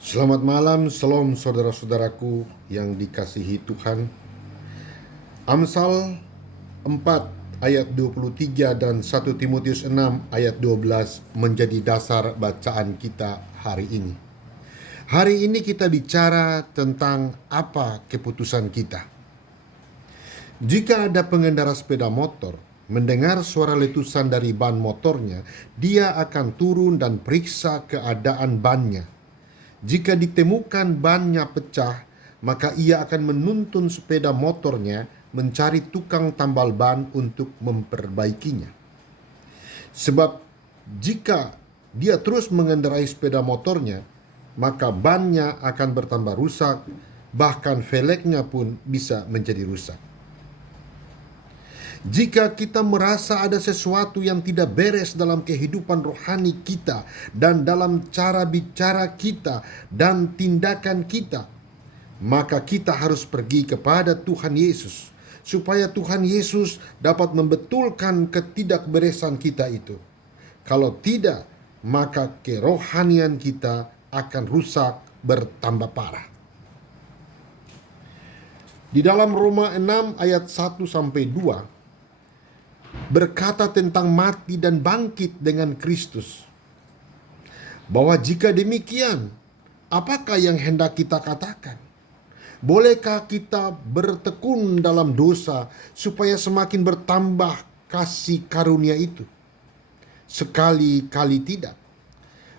Selamat malam, shalom saudara-saudaraku yang dikasihi Tuhan. Amsal 4 ayat 23 dan 1 Timotius 6 ayat 12 menjadi dasar bacaan kita hari ini. Hari ini kita bicara tentang apa keputusan kita. Jika ada pengendara sepeda motor mendengar suara letusan dari ban motornya, dia akan turun dan periksa keadaan bannya. Jika ditemukan bannya pecah, maka ia akan menuntun sepeda motornya mencari tukang tambal ban untuk memperbaikinya. Sebab jika dia terus mengendarai sepeda motornya, maka bannya akan bertambah rusak, bahkan velgnya pun bisa menjadi rusak. Jika kita merasa ada sesuatu yang tidak beres dalam kehidupan rohani kita dan dalam cara bicara kita dan tindakan kita, maka kita harus pergi kepada Tuhan Yesus supaya Tuhan Yesus dapat membetulkan ketidakberesan kita itu. Kalau tidak, maka kerohanian kita akan rusak bertambah parah. Di dalam Roma 6 ayat 1 sampai 2 berkata tentang mati dan bangkit dengan Kristus. Bahwa jika demikian, apakah yang hendak kita katakan? Bolehkah kita bertekun dalam dosa supaya semakin bertambah kasih karunia itu? Sekali-kali tidak.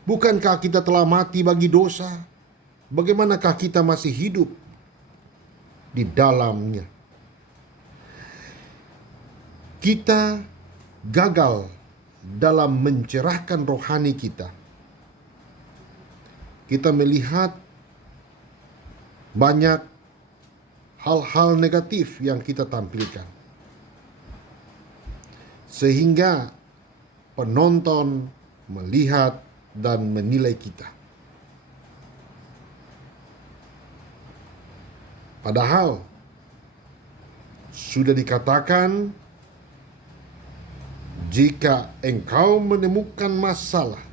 Bukankah kita telah mati bagi dosa? Bagaimanakah kita masih hidup di dalamnya? Kita gagal dalam mencerahkan rohani kita. Kita melihat banyak hal-hal negatif yang kita tampilkan, sehingga penonton melihat dan menilai kita. Padahal sudah dikatakan, jika engkau menemukan masalah,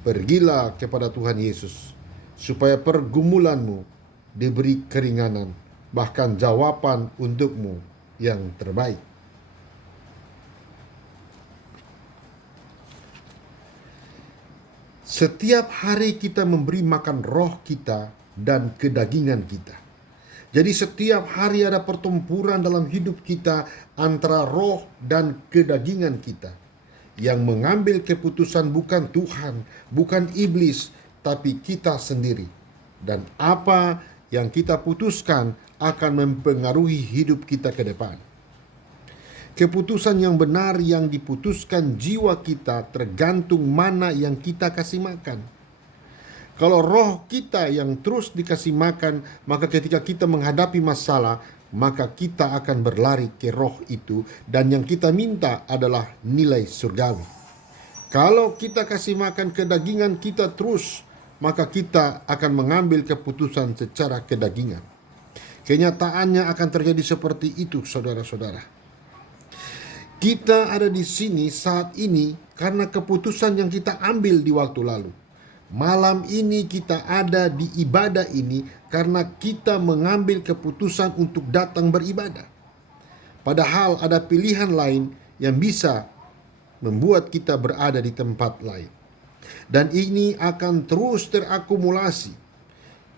pergilah kepada Tuhan Yesus, supaya pergumulanmu diberi keringanan, bahkan jawaban untukmu yang terbaik. Setiap hari kita memberi makan roh kita dan kedagingan kita. Jadi setiap hari ada pertempuran dalam hidup kita antara roh dan kedagingan kita. Yang mengambil keputusan bukan Tuhan, bukan iblis, tapi kita sendiri. Dan apa yang kita putuskan akan mempengaruhi hidup kita ke depan. Keputusan yang benar yang diputuskan jiwa kita tergantung mana yang kita kasih makan. Kalau roh kita yang terus dikasih makan, maka ketika kita menghadapi masalah, maka kita akan berlari ke roh itu, dan yang kita minta adalah nilai surgawi. Kalau kita kasih makan kedagingan kita terus, maka kita akan mengambil keputusan secara kedagingan. Kenyataannya akan terjadi seperti itu, saudara-saudara. Kita ada di sini saat ini karena keputusan yang kita ambil di waktu lalu. Malam ini kita ada di ibadah ini karena kita mengambil keputusan untuk datang beribadah. Padahal ada pilihan lain yang bisa membuat kita berada di tempat lain. Dan ini akan terus terakumulasi.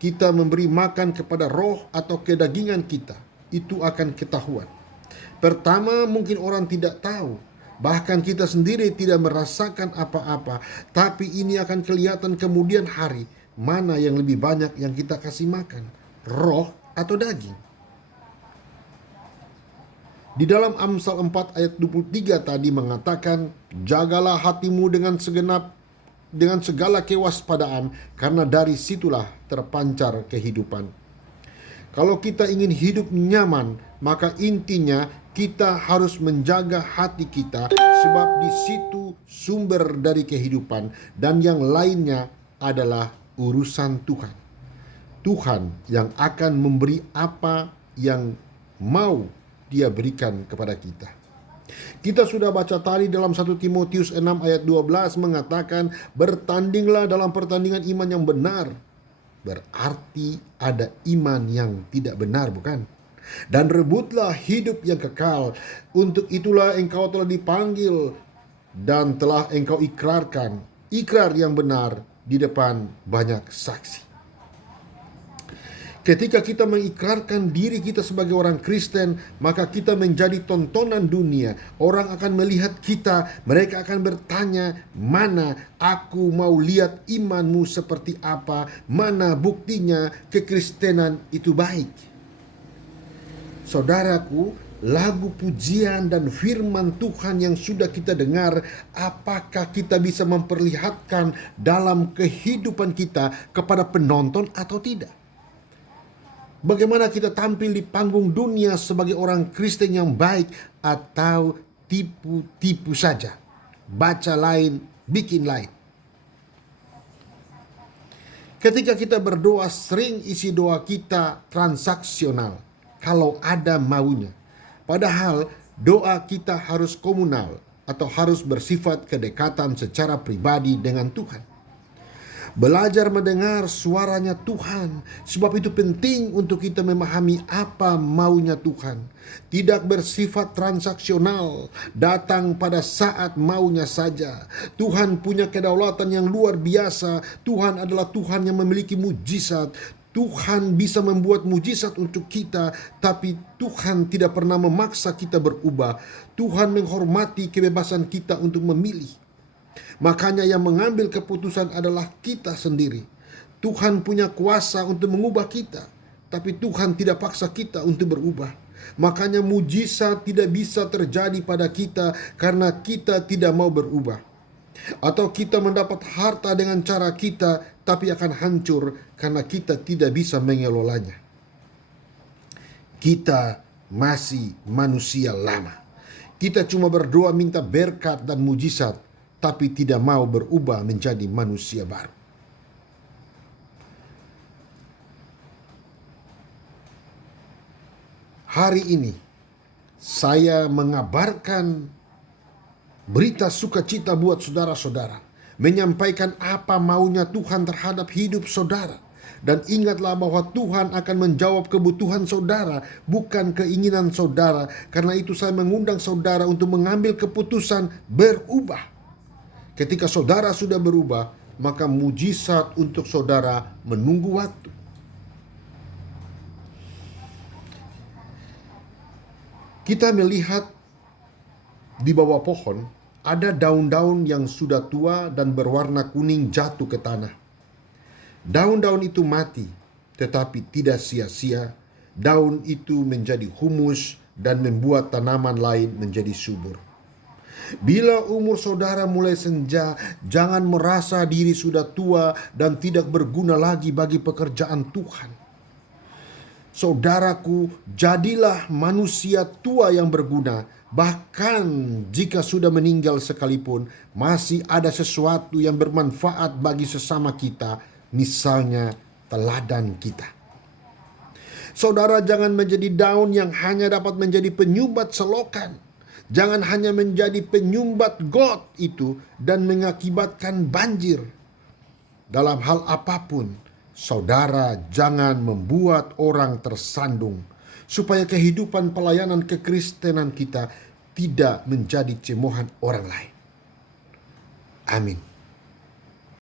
Kita memberi makan kepada roh atau kedagingan kita, itu akan ketahuan. Pertama, mungkin orang tidak tahu. Bahkan kita sendiri tidak merasakan apa-apa. Tapi ini akan kelihatan kemudian hari, mana yang lebih banyak yang kita kasih makan, roh atau daging. Di dalam Amsal 4 ayat 23 tadi mengatakan, jagalah hatimu dengan segala kewaspadaan, karena dari situlah terpancar kehidupan. Kalau kita ingin hidup nyaman, maka intinya kita harus menjaga hati kita, sebab di situ sumber dari kehidupan, dan yang lainnya adalah urusan Tuhan. Tuhan yang akan memberi apa yang mau Dia berikan kepada kita. Kita sudah baca tadi dalam 1 Timotius 6 ayat 12 mengatakan, bertandinglah dalam pertandingan iman yang benar. berarti ada iman yang tidak benar, bukan? Dan rebutlah hidup yang kekal. Untuk itulah engkau telah dipanggil dan telah engkau ikrarkan ikrar yang benar di depan banyak saksi. Ketika kita mengikrarkan diri kita sebagai orang Kristen, maka kita menjadi tontonan dunia. Orang akan melihat kita, mereka akan bertanya, mana aku mau lihat imanmu seperti apa, mana buktinya kekristenan itu baik. Saudaraku, lagu pujian dan firman Tuhan yang sudah kita dengar, apakah kita bisa memperlihatkan dalam kehidupan kita kepada penonton atau tidak? Bagaimana kita tampil di panggung dunia sebagai orang Kristen yang baik, atau tipu-tipu saja, baca lain, bikin lain? Ketika kita berdoa, sering isi doa kita transaksional, kalau ada maunya. Padahal doa kita harus komunal atau harus bersifat kedekatan secara pribadi dengan Tuhan. Belajar mendengar suaranya Tuhan, sebab itu penting untuk kita memahami apa maunya Tuhan. Tidak bersifat transaksional, datang pada saat maunya saja. Tuhan punya kedaulatan yang luar biasa. Tuhan adalah Tuhan yang memiliki mujizat. Tuhan bisa membuat mujizat untuk kita, tapi Tuhan tidak pernah memaksa kita berubah. Tuhan menghormati kebebasan kita untuk memilih. Makanya yang mengambil keputusan adalah kita sendiri. Tuhan punya kuasa untuk mengubah kita, tapi Tuhan tidak paksa kita untuk berubah. Makanya mujizat tidak bisa terjadi pada kita karena kita tidak mau berubah. Atau kita mendapat harta dengan cara kita, tapi akan hancur karena kita tidak bisa mengelolanya. Kita masih manusia lama. Kita cuma berdoa minta berkat dan mujizat, tapi tidak mau berubah menjadi manusia baru. Hari ini saya mengabarkan berita sukacita buat saudara-saudara, menyampaikan apa maunya Tuhan terhadap hidup saudara. Dan ingatlah bahwa Tuhan akan menjawab kebutuhan saudara, bukan keinginan saudara. Karena itu saya mengundang saudara untuk mengambil keputusan berubah. Ketika saudara sudah berubah, maka mujizat untuk saudara menunggu waktu. Kita melihat di bawah pohon ada daun-daun yang sudah tua dan berwarna kuning jatuh ke tanah. Daun-daun itu mati, tetapi tidak sia-sia. Daun itu menjadi humus dan membuat tanaman lain menjadi subur. Bila umur saudara mulai senja, jangan merasa diri sudah tua dan tidak berguna lagi bagi pekerjaan Tuhan. Saudaraku, jadilah manusia tua yang berguna. Bahkan jika sudah meninggal sekalipun, masih ada sesuatu yang bermanfaat bagi sesama kita, misalnya teladan kita. Saudara jangan menjadi daun yang hanya dapat menjadi penyumbat selokan. Jangan hanya menjadi penyumbat got itu dan mengakibatkan banjir. Dalam hal apapun, saudara jangan membuat orang tersandung, supaya kehidupan pelayanan kekristenan kita tidak menjadi cemoohan orang lain. Amin.